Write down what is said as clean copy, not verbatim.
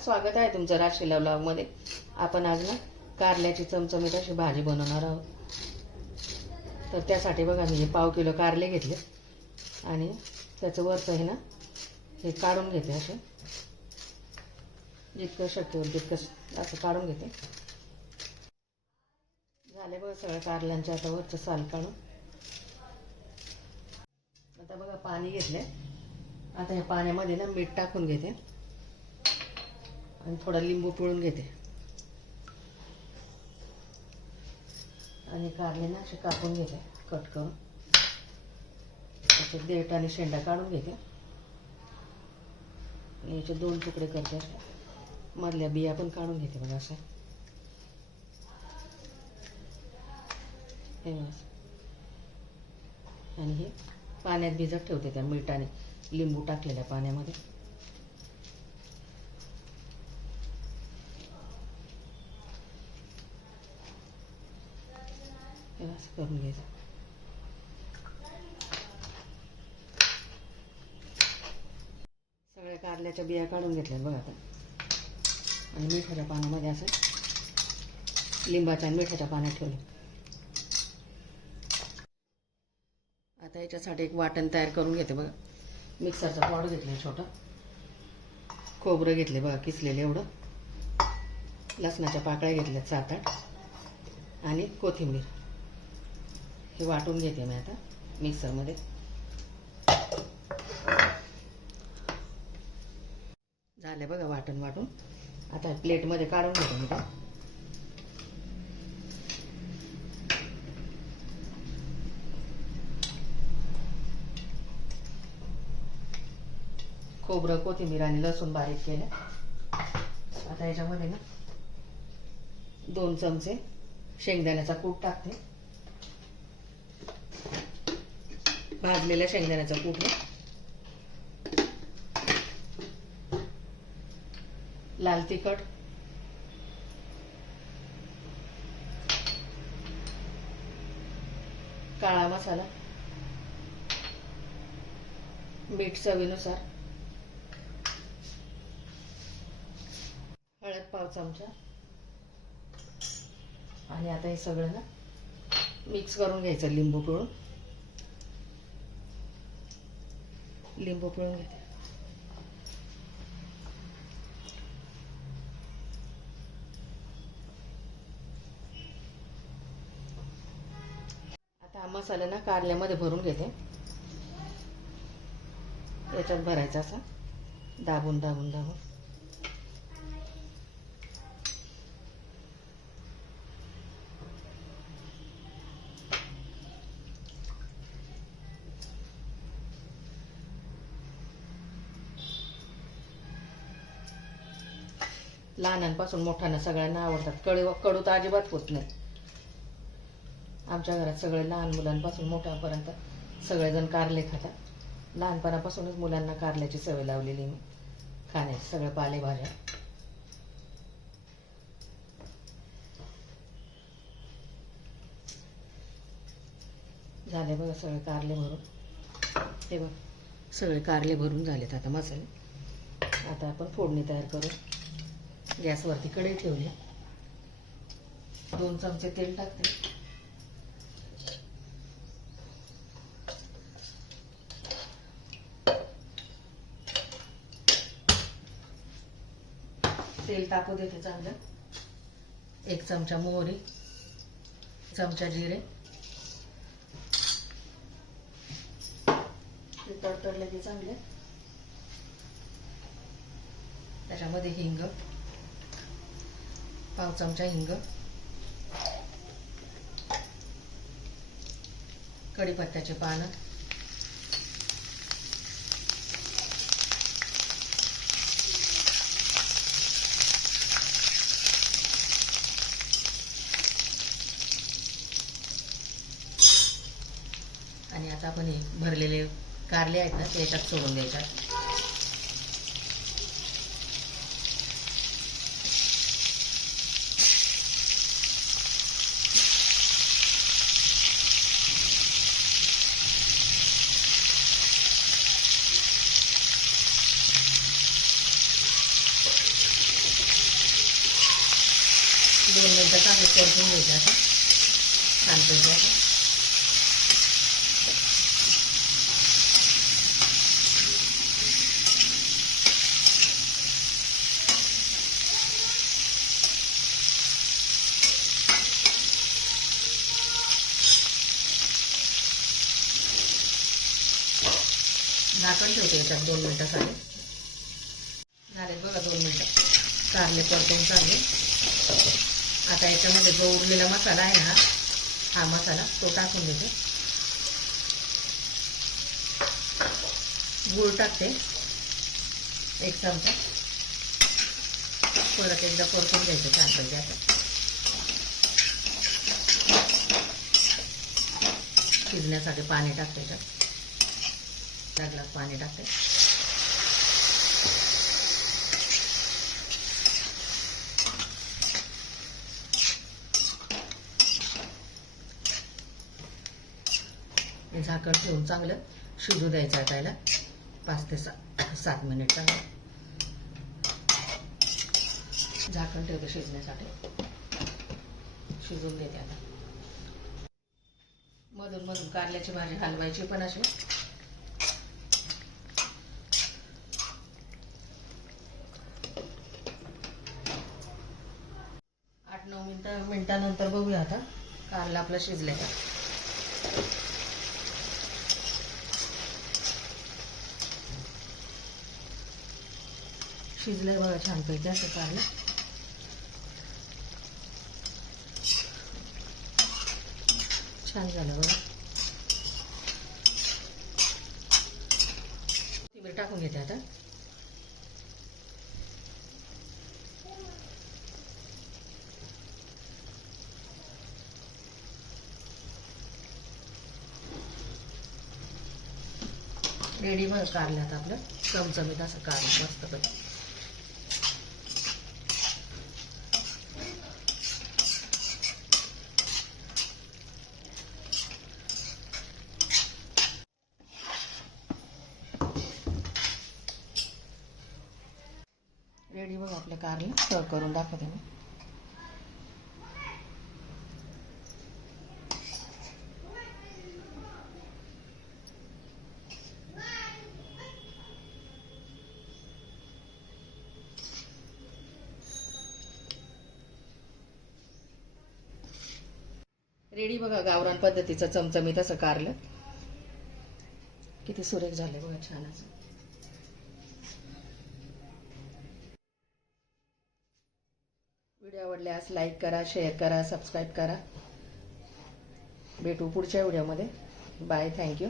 स्वागत आहे तुमचं राशीला व्लॉगमध्ये। आपण आज ना कारल्याची चमचमीत अशी भाजी बनवणार आहोत। तर त्यासाठी बघा मी 1/2 किलो कारले घेतले आणि त्याचं वरचं आहे ना हे काढून घेते। असे जितकं शक्य होईल तितकं असं काढून घेते। झाले बघा सगळं कारल्यांचे आता वरचं साल काढून। आता बघा पाणी घेतले। आता या पाण्यामध्ये ना मीठ टाकून घेते आणि थोडा लिंबू पिळून घेते आणि कारले ना असे कापून घेते कट करून। त्याचे देठ आणि शेंडा काढून घेते। याचे 2 तुकडे करते असे, मधल्या बिया पण काढून घेते बघा असं। हे आणि हे पाण्यात भिजत ठेवते त्या मीठ आणि लिंबू टाकलेल्या पाण्यामध्ये। असं करून घ्यायचं। सगळ्या कारल्याच्या बिया काढून घेतल्या बघा आता आणि मिठाच्या पाण्यामध्ये असं लिंबाच्या आणि मिठाच्या पाण्यात ठेवले। आता याच्यासाठी एक वाटण तयार करून घेते बघा। मिक्सरचा पावडर घेतला छोटा, खोबरं घेतले बघा किसलेले एवढं, लसणाच्या पाकळ्या घेतल्या 7-8 आणि कोथिंबीर। हे वाटून घेते मी आता मिक्सरमध्ये। झाले बघा वाटून। आता प्लेटमध्ये काढून घेते मी ते। खोबरं कोथिंबीर आणि लसूण बारीक केलं। आता याच्यामध्ये ना 2 चमचे शेंगदाण्याचा कूट टाकते, भाजलेल्या शेंगदाण्याचा कूट ना, लाल तिखट, काळा मसाला, मीठ चवीनुसार, हळद 1/2 चमचा आणि आता हे सगळं ना मिक्स करून घ्यायचं। लिंबू पिळून घेते। आता हा मसाला ना कारल्यामध्ये भरून घेते। याच्यात भरायचा असा दाबून। लहानांपासून मोठ्यांना सगळ्यांना आवडतात। कडू तर अजिबात होत नाही। आमच्या घरात सगळे लहान मुलांपासून मोठ्यापर्यंत सगळेजण कारले खातात। लहानपणापासूनच मुलांना कारल्याची सवय लावलेली मी खाण्याची, सगळ्या पालेभाज्या। झाले बघा सगळे कारले भरून। हे बघ सगळे कारले भरून झालेत आता मसाले। आता आपण फोडणी तयार करू। गॅसवरती कढई ठेवली, 2 चमचे तेल टाकते, तेल तापू देते चांगलं। 1 चमचा मोहरी, 1 चमचा जिरे, ते तडतडले की चांगले त्याच्यामध्ये हिंग, 1/2 चमचा हिंग, कढीपत्त्याचे पानं, आणि आता आपण हे भरलेले कारले आहेत ना ते याच्यात सोडून द्यायच्यात। 2 मिनिटं चांगले परतून घ्यायचे आता छानपैकी आता. झाकण ठेवते याच्यात 2 मिनिटासाठी. झाले बघा 2 मिनिटं. कारले परतून चांगले. आता याच्यामध्ये जो उरलेला मसाला आहे ना, हा मसाला तो टाकून देते. गूळ टाकते 1 चमचा. परत एकदा परतून घ्यायचं छानपैकी आता. शिजण्यासाठी पाणी टाकते त्याच्यात. 1 ग्लास पाणी टाकते. झाकण ठेवून चांगलं शिजू द्यायचं आहे त्याला 5 ते 7 मिनिट चांगलं. झाकण ठेवते शिजण्यासाठी. शिजून देते आता. मधून मधून कारल्याची भाजी हलवायची पण अशी. आठ 9 मिनिटानंतर बघूया आता कारला आपलं शिजलंय का. शिजलंय बघा छानपैकी असं कारलं. छान झालं बघा. कोथिंबीर टाकून घेते आता. रेडी बघा कारल्यात आपलं चमचमीत असं कारलं मस्त बघा. रेडी बघा आपलं कारलं. सर्व करून दाखवते मी. रेडी बघा गावरान पद्धतीचं चमचमीत असं कारलं. किती सुरेख झाले बघा छान असं. व्हिडिओ आवडल्यास लाईक करा, शेअर करा, सबस्क्राईब करा. भेटू पुढच्या व्हिडिओमध्ये. बाय. थँक्यू.